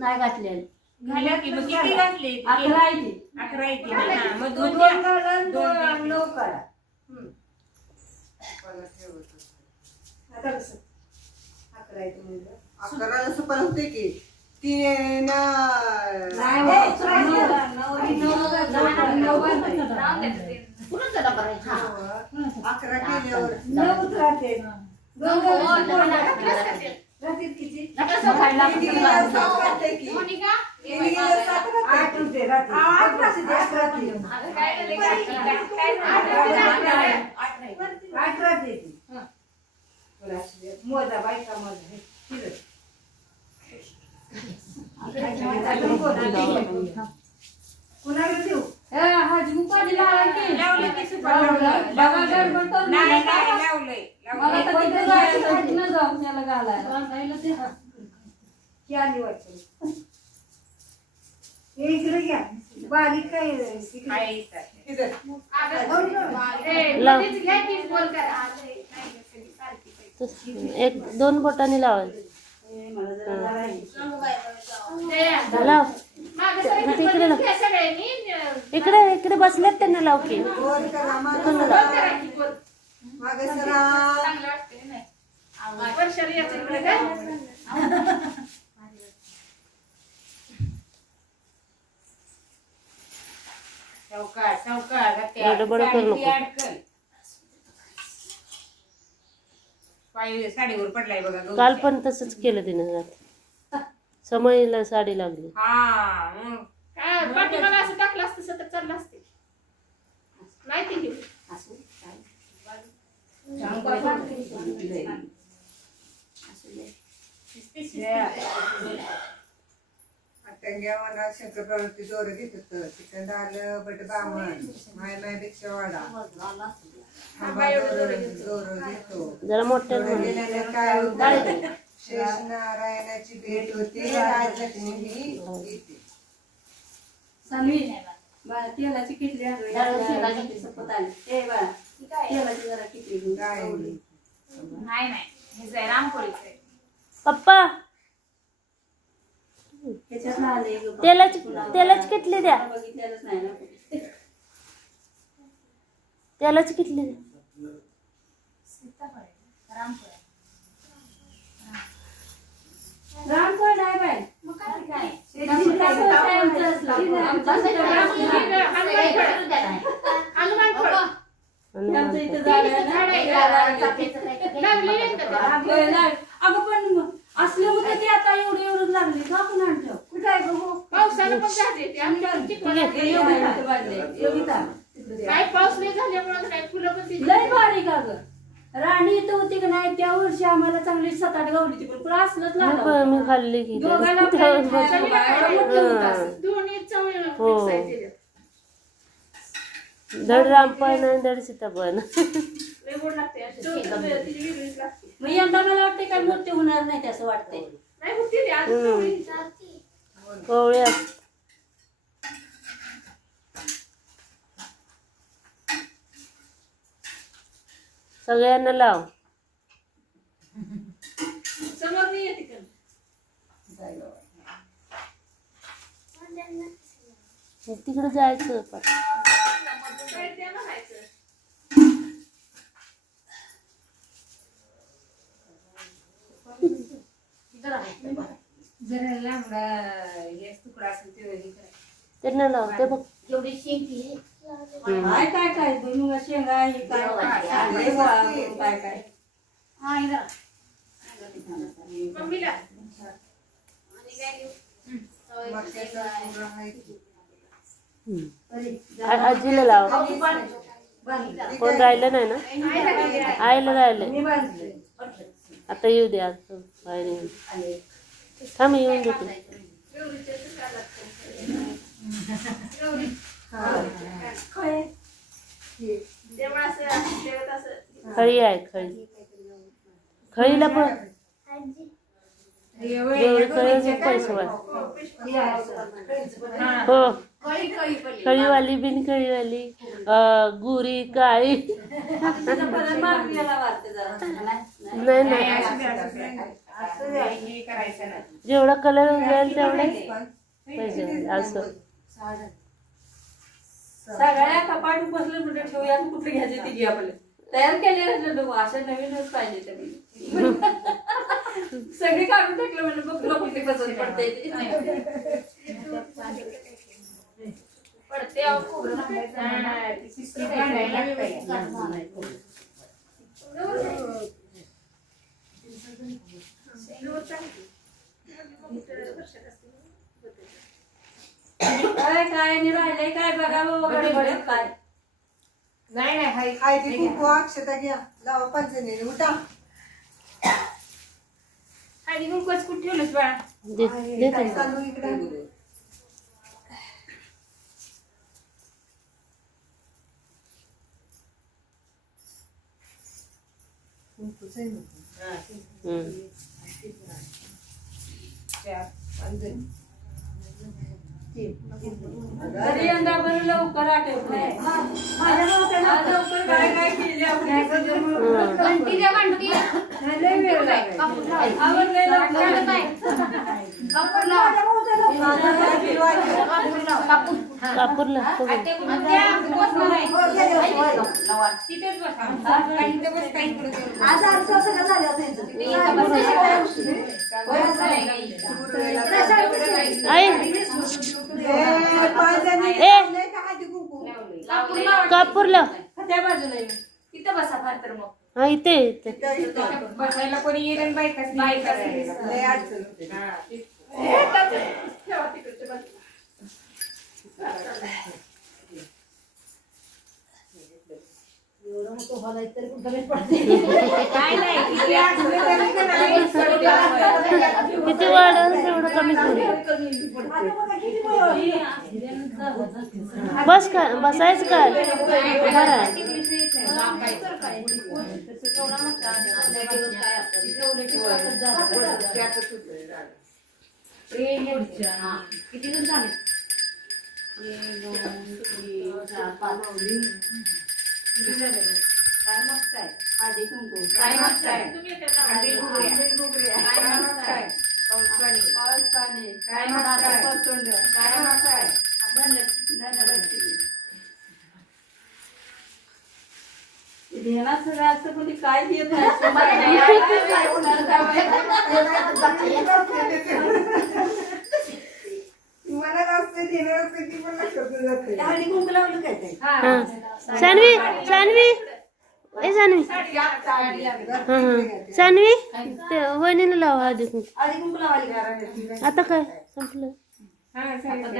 नाही घातले घाल्या की मग किती घातले 11 येते 11 येते मग 2 द्या 2 9 करा आता कसं 11 येते म्हणजे 11 असं पण होते की 3 11 केल्यावर 9 राहते राहते किती मोजा बायका मोजा कुणाला देऊ हाजी मुकादी लावायची लावलं की सुपारी बघा गडबड करू नाही नाही लावलंय मला तर तिथे जायचं न जाऊ त्याला घालायला ही आली वाटतं हे इकडे घ्या बारीक काय इधर एक 2 बोटांनी लावायचं लाव इकडे लाव इकडे इकडे बसलेत त्यांना लाव की मागे सरा गडबड करू नको साडीवर पडलाय बघा काल पण तसंच केलं तिने रात्री समयला साडी लागली पाठीमागं असं टाकलं असतं सतत चाललं असते माहिती की मला शंकरपार्वती दोर घेत होत चिकन आलं बट बामण माय माय भिक्षा वाडा दोर घेतो जरा मोठ्या काय होतं शेष नारायणाची भेट होती राजलक्ष्मी येते तेलाची किटली आणली सपत आली ए बा तेलाची जरा किटली नाही नाही हे जाय रामपोळीचं आहे पप्पा त्याच्यात आले तेलाची किटली द्या बघितलेलंच नाही ना तेलाची किटली द्या रामकोळ नाही बाय मग काय अगं पण असलं होतं ते आता एवढं लागले का आपण आणलं कुठं आहे गं पावसानं पण झाले ते काय पाऊस नाही झाल्यामुळे काय फुलं पण लय बारीक अगं राणी इथं होती का नाही त्या वर्षी आम्हाला चांगली 7-8 गावली ती पण असलंच लागलं मी खाल्ली की धड रामपाय नाही धड सीतापण मग यंदा मला वाटतं काय मोठे होणार नाही असं वाटतंय कोवळ्या सगळ्यांना लाव समोर नाही येते तिकडे जायचं जरा लांबडा हे तुकडा असेल त्यांना लाव ते बघ एवढी शेंगी काय काय काय मुंगा शेंगा काय काय मम्मीला आजीला लाव कोण राहिलं नाही ना आईला राहिलं आता येऊ दे आज बाहेर थांब येऊन देते खळी आहे खळी खळीला पण गौरी कळी पैसे वाट हो कळीवाली बिन कळीवाली गुरी काळी तिचं परत मागणीला वाटतं जरा. नाही नाही जेवढा कलर जाईल तेवढे पैसे असं सगळ्या कपाट बसलं कुठे ठेवूया कुठे घ्यायचे ती घे आपलं तयार केलेलं लोक अशा नवीनच पाहिजे तरी सगळी काढून टाकलं म्हणजे बघ कुठे पसंत पडते पडते अहो, खोबरं टाकायचं. हा, ती शिस्तीत काढायला लागतंय. काय काय नाही राहिलंय काय बघा गडबड काय नाही नाही हाय. हळदी कुंकू अक्षता घ्या लावा पंचनीने उठा हळदी कुंकूच कुठे ठेवलंस बाळा? देते चालू इकडे कुंकूच आहे ना. चार, पाच जण. तरी यंदा बरं लवकर आठवत नाही आज लवकर काय काय केले आपण घंटी द्या, घंटी. कापूर लावायचा. आवडलंय लागलं काय? कापूर लावा. कापूर. हा. कापूर लागतो आणि ते कुठं द्या, बसणार आहे. तिथेच बसा. काही इथं बस, काही इकडे बस. तिथे इथं बसा. आई कापूर लावा. कापूर लाव त्या बाजूला ये. तिथं बसा फार तर मग. हा इथे इथे बसायला कोणी येईल आणि बाईक करायला. लय अडचण होते. ठेवा तिकडच्या बाजूला काय नाही, किती असलं तरी का नाही, किती वाढ तेवढं कमी होईल बस का बसायचं काय बरं किती जण झाले 1 2 3 4 5 काय मस्त आहे हळदी कुंकू काय मस्त आहे. हळदी घुगऱ्या. काय मस्त आहे. पाऊस पाणी काय मस्त आहे. परतोंड काय मस्त आहे. ध्यानात सगळं असतं पण ते काय घेत मला रस्ते देणार असते ती पण लक्षात जाते. हळदी कुंकू लावलं काय ते? हा सानवी सानवी ए सानवी साडी लागते. हा हा सानवी ते वहिनीला लावा आधी हळदी कुंकू लावायला आता काय संपलं हा, चालेल.